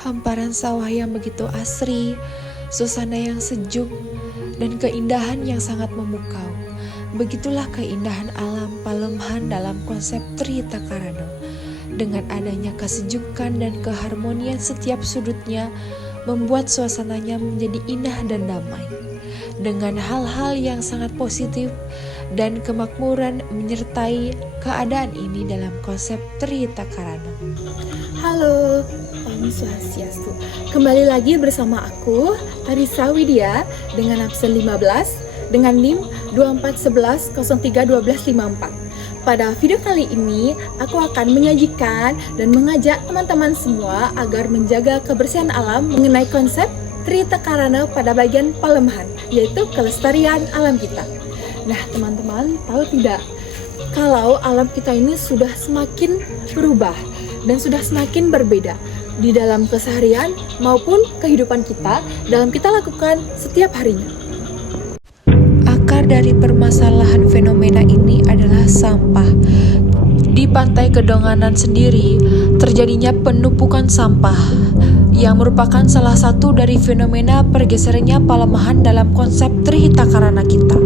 Hamparan sawah yang begitu asri, suasana yang sejuk, dan keindahan yang sangat memukau. Begitulah keindahan alam Palemhan dalam konsep Trihita Karana. Dengan adanya kesejukan dan keharmonian setiap sudutnya, membuat suasananya menjadi indah dan damai. Dengan hal-hal yang sangat positif dan kemakmuran menyertai keadaan ini dalam konsep Trihita Karana. Halo, Om Swastiastu. Kembali lagi bersama aku, Tarisa Widya, dengan absen 15, dengan NIM 2411031254. Pada video kali ini, aku akan menyajikan dan mengajak teman-teman semua agar menjaga kebersihan alam mengenai konsep Trihita Karana pada bagian Palemhan, yaitu kelestarian alam kita. Nah, teman-teman tahu tidak, kalau alam kita ini sudah semakin berubah dan sudah semakin berbeda di dalam keseharian maupun kehidupan kita dalam kita lakukan setiap harinya. Akar dari permasalahan fenomena ini adalah sampah. Di Pantai Kedonganan sendiri terjadinya penumpukan sampah yang merupakan salah satu dari fenomena pergeserannya Palemhan dalam konsep Trihita Karana kita.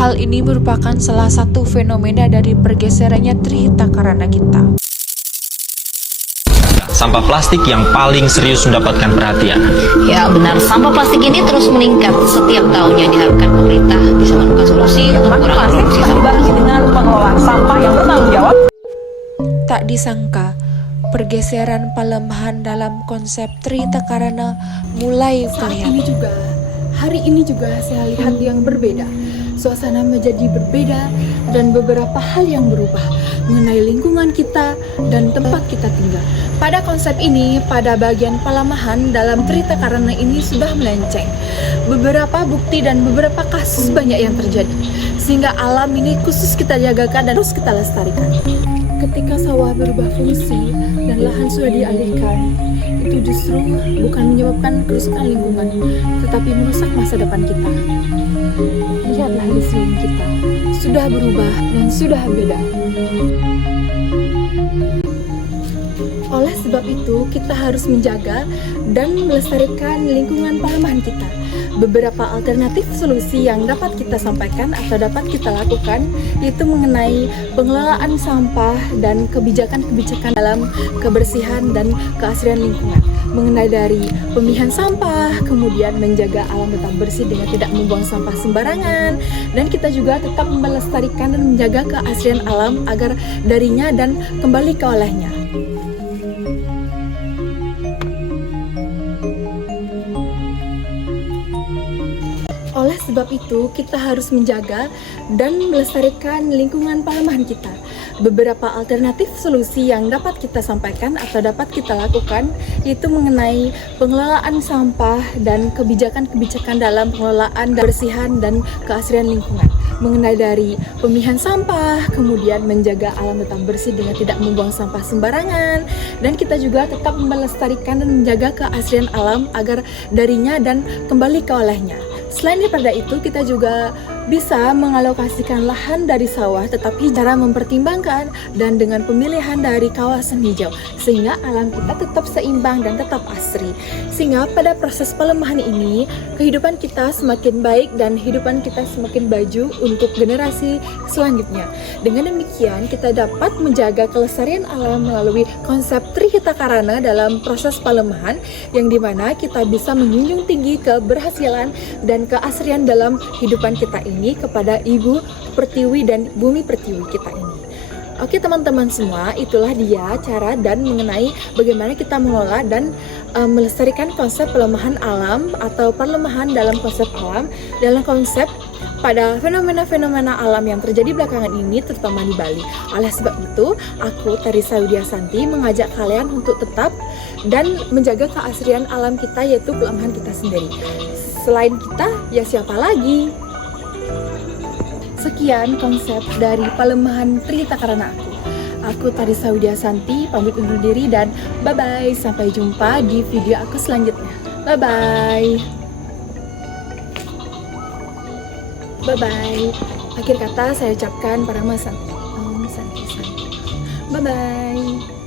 Hal ini merupakan salah satu fenomena dari pergeserannya Trihita Karana kita. Sampah plastik yang paling serius mendapatkan perhatian. Ya benar, sampah plastik ini terus meningkat setiap tahunnya. Diharapkan pemerintah bisa menemukan solusi untuk mengurangi produksi sampah dengan pengelolaan sampah yang bertanggung jawab. Tak disangka, pergeseran Palemhan dalam konsep Trihita Karana mulai terlihat. Hari ini juga saya lihat yang berbeda. Suasana menjadi berbeda dan beberapa hal yang berubah mengenai lingkungan kita dan tempat kita tinggal. Pada konsep ini, pada bagian Palemhan dalam Trihita Karana ini sudah melenceng. Beberapa bukti dan beberapa kasus banyak yang terjadi, sehingga alam ini khusus kita jagakan dan terus kita lestarikan. Ketika sawah berubah fungsi dan lahan sudah dialihkan, itu justru bukan menyebabkan kerusakan lingkungan, tetapi merusak masa depan kita. Lihatlah di sini kita, sudah berubah dan sudah beda. Oleh sebab itu, kita harus menjaga dan melestarikan lingkungan Palemhan kita. Beberapa alternatif solusi yang dapat kita sampaikan atau dapat kita lakukan yaitu mengenai pengelolaan sampah dan kebijakan-kebijakan dalam kebersihan dan keasrian lingkungan. Mengenai dari pemilihan sampah, kemudian menjaga alam tetap bersih dengan tidak membuang sampah sembarangan, dan kita juga tetap melestarikan dan menjaga keasrian alam agar darinya dan kembali ke olehnya. Oleh sebab itu, kita harus menjaga dan melestarikan lingkungan Palemhan kita. Beberapa alternatif solusi yang dapat kita sampaikan atau dapat kita lakukan yaitu mengenai pengelolaan sampah dan kebijakan-kebijakan dalam pengelolaan kebersihan dan keasrian lingkungan. Mengenai dari pemilihan sampah, kemudian menjaga alam tetap bersih dengan tidak membuang sampah sembarangan, dan kita juga tetap melestarikan dan menjaga keasrian alam agar darinya dan kembali ke olehnya. Selain daripada itu, kita juga bisa mengalokasikan lahan dari sawah, tetapi cara mempertimbangkan dan dengan pemilihan dari kawasan hijau, sehingga alam kita tetap seimbang dan tetap asri. Sehingga pada proses Palemhan ini, kehidupan kita semakin baik dan kehidupan kita semakin baju untuk generasi selanjutnya. Dengan demikian, kita dapat menjaga kelestarian alam melalui konsep Trihita Karana dalam proses Palemhan, yang dimana kita bisa menjunjung tinggi keberhasilan dan keasrian dalam kehidupan kita ini kepada Ibu Pertiwi dan Bumi Pertiwi kita ini. Oke teman-teman semua, itulah dia cara dan mengenai bagaimana kita mengelola dan melestarikan konsep Palemhan alam atau Palemhan dalam konsep alam, dalam konsep pada fenomena-fenomena alam yang terjadi belakangan ini, terutama di Bali. Oleh sebab itu, aku Tarisa Widya Santi mengajak kalian untuk tetap dan menjaga keasrian alam kita, yaitu Palemhan kita sendiri. Selain kita, ya siapa lagi? Sekian konsep dari Palemhan Trihita Karana aku. Aku Tarisa Widya Santi, pamit undur diri dan bye-bye. Sampai jumpa di video aku selanjutnya. Bye-bye. Bye-bye. Akhir kata saya ucapkan para Santi. Om Santi Santi. Bye-bye.